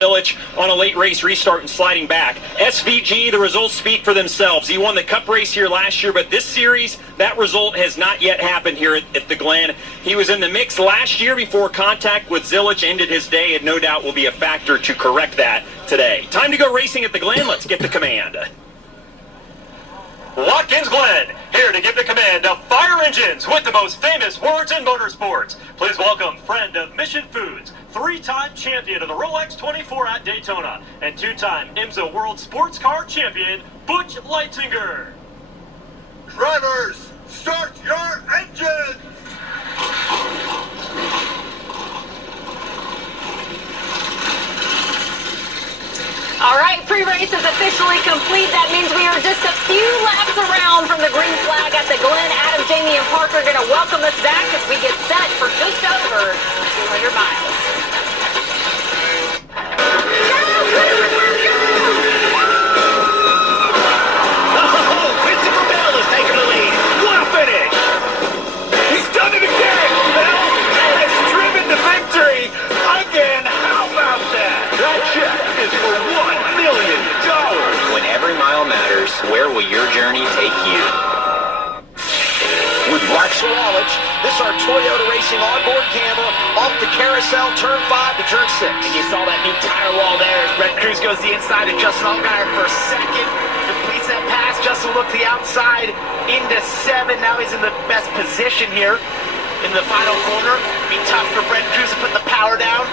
Village on a late race restart and sliding back. SVG, the results speak for themselves. He won the Cup race here last year, but this series, that result has not yet happened here at the Glen. He was in the mix last year before contact with Zilich ended his day, and no doubt will be a factor to correct that today. Time to go racing at the Glen. Let's get the command. Watkins Glen, here to give the command of fire engines with the most famous words in motorsports. Please welcome friend of Mission Foods, three-time champion of the Rolex 24 at Daytona, and two-time IMSA World Sports Car Champion, Butch Leitzinger. Drivers, start your engines! All right, pre-race is officially complete. That means we are just a few laps around from the green flag at the Glen. Adam, Jamie, and Parker are going to welcome us back as we get set for just over 200 miles. Where will your journey take you? With Wax Wallich, this is our Toyota Racing onboard camera off the carousel, turn 5 to turn 6. And you saw that new tire wall there as Brent Cruz goes the inside of Justin Allgaier for a second. Completes that pass. Justin looked to the outside into 7. Now he's in the best position here in the final corner. Be tough for Brent Cruz to put the power down.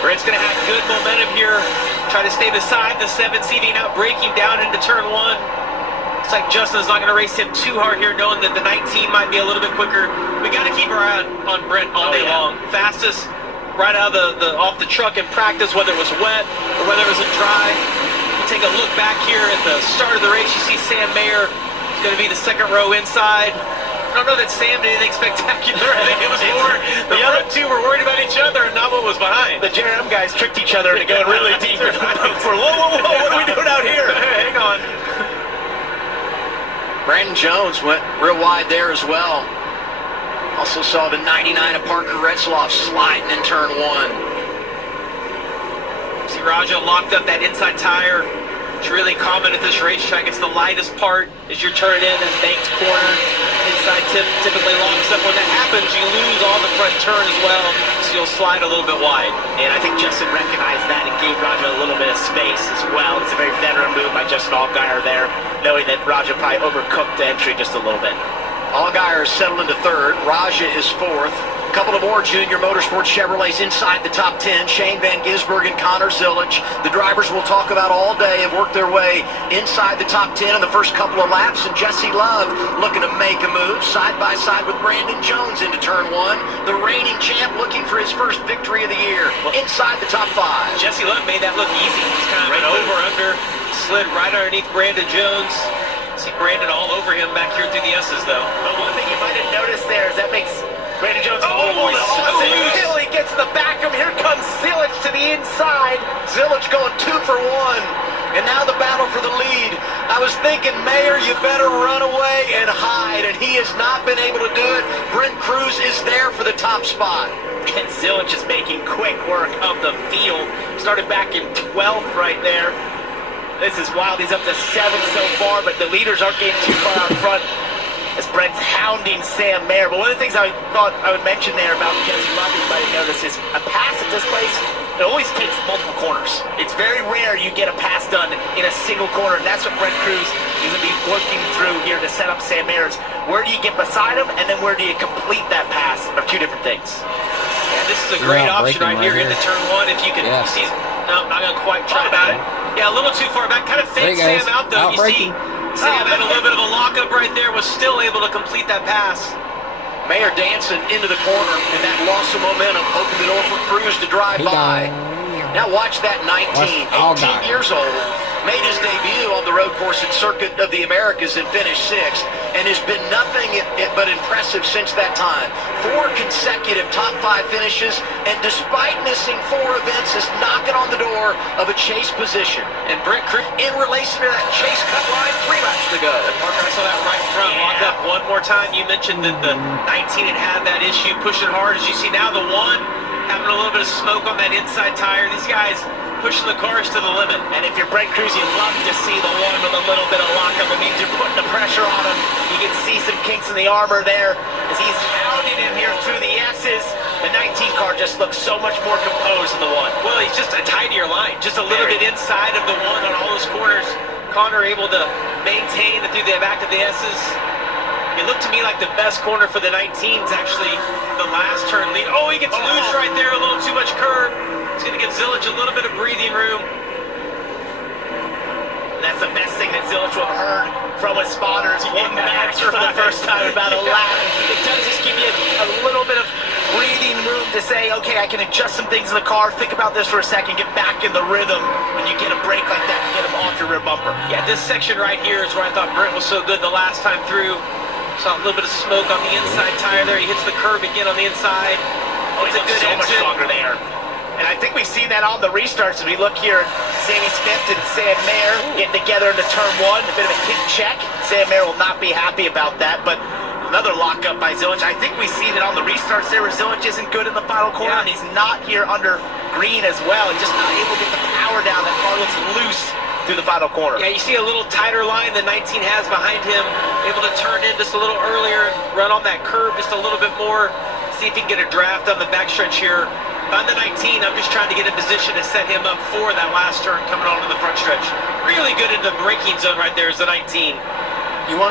Brent's going to have good momentum here. Try to stay beside the 7 seat, out braking down into turn 1. Looks like Justin's not going to race him too hard here, knowing that the 19 might be a little bit quicker. We got to keep our eye on Brent all day long. Fastest right out of off the truck in practice, whether it was wet or whether it was dry. You take a look back here at the start of the race. You see Sam Mayer is going to be the second row inside. I don't know that Sam did anything spectacular. I think it was more the other two were worried about each other and not what was behind. The JRM guys tricked each other into going really deep. For whoa, what are we doing out here? Hang on. Brandon Jones went real wide there as well. Also saw the 99 of Parker Retzloff sliding in turn 1. See Raja locked up that inside tire. It's really common at this racetrack. It's the lightest part as you're turning in that banked corner. Inside tip typically locks up. When that happens, you lose all the front turn as well, so you'll slide a little bit wide. And I think Justin recognized that and gave Raja a little bit of space as well. It's a very veteran move by Justin Allgaier there, knowing that Raja probably overcooked the entry just a little bit. Allgaier is settled into 3rd. Raja is 4th. A couple of more junior motorsports Chevrolets inside the top 10. Shane Van Gisbergen and Connor Zilich. The drivers we'll talk about all day have worked their way inside the top 10 in the first couple of laps. And Jesse Love looking to make a move side by side with Brandon Jones into turn 1. The reigning champ looking for his first victory of the year inside the top 5. Jesse Love made that look easy. It's kind of an over-under, slid right underneath Brandon Jones. See Brandon all over him back here through the S's though. But one thing you might have noticed there is that makes Brandon Jones He gets to the back of him. Here comes Zilich to the inside. Zilich going 2 for 1. And now the battle for the lead. I was thinking, Mayer, you better run away and hide, and he has not been able to do it. Brent Cruz is there for the top spot. And Zilich is making quick work of the field. Started back in 12th right there. This is wild. He's up to 7th so far, but the leaders aren't getting too far out front as Brent's hounding Sam Mayer. But one of the things I thought I would mention there about Jesse Love, you might have noticed, is a pass at this place, it always takes multiple corners. It's very rare you get a pass done in a single corner, and that's what Brent Cruz is going to be working through here to set up Sam Mayer. Where do you get beside him, and then where do you complete that pass are two different things. Yeah, this is a great option right here into turn 1. If you can see, no, not going to quite try about it. Yeah, a little too far back. Kind of faked Sam out though. You see Sam had a little bit of a lockup right there, was still able to complete that pass. Mayer dancing into the corner, and that loss of momentum opened the door for Cruz to drive by. Now watch that 19, 18 years old, made his debut on the road course at Circuit of the Americas and finished 6th, and has been nothing but impressive since that time. 4 consecutive top 5 finishes, and despite missing 4 events, is knocking on the door of a chase position. And Brent Cruz in relation to that chase cut line, 3 laps to go. Parker, I saw that right front locked up one more time. You mentioned that the 19 had that issue, pushing hard. As you see now, the 1 having a little bit of smoke on that inside tire. These guys pushing the cars to the limit. And if you're Brent Cruz, you love to see the one with a little bit of lockup. It means you're putting the pressure on him. You can see some kinks in the armor there as he's hounding in here through the S's. The 19 car just looks so much more composed than the one. Well, he's just a tidier line, just a little bit inside of the one on all those corners. Connor able to maintain through the back of the S's. It looked to me like the best corner for the 19s, actually, the last turn lead. Oh, he gets loose right there, a little too much curve. It's going to give Zilich a little bit of breathing room. That's the best thing that Zilich will have heard from his spotters. One match for the first time in about a lap. It does just give you a little bit of breathing room to say, okay, I can adjust some things in the car, think about this for a second, get back in the rhythm. When you get a break like that, get him off your rear bumper. Yeah, this section right here is where I thought Brent was so good the last time through. Saw a little bit of smoke on the inside tire there. He hits the curb again on the inside. Oh, it's a good so much stronger there. And I think we've seen that on the restarts as we look here at Sammy Smith and Sam Mayer getting together into turn one. A bit of a hit check. Sam Mayer will not be happy about that, but another lockup by Zilich. I think we've seen it on the restarts there where Zilich isn't good in the final corner, and he's not here under green as well. He's just not able to get the power down. That car looks loose through the final corner. Yeah, you see a little tighter line the 19 has behind him, able to turn in just a little earlier and run on that curve just a little bit more. See if he can get a draft on the backstretch here. On the 19, I'm just trying to get in position to set him up for that last turn coming onto the front stretch. Really good in the braking zone right there is the 19. You want to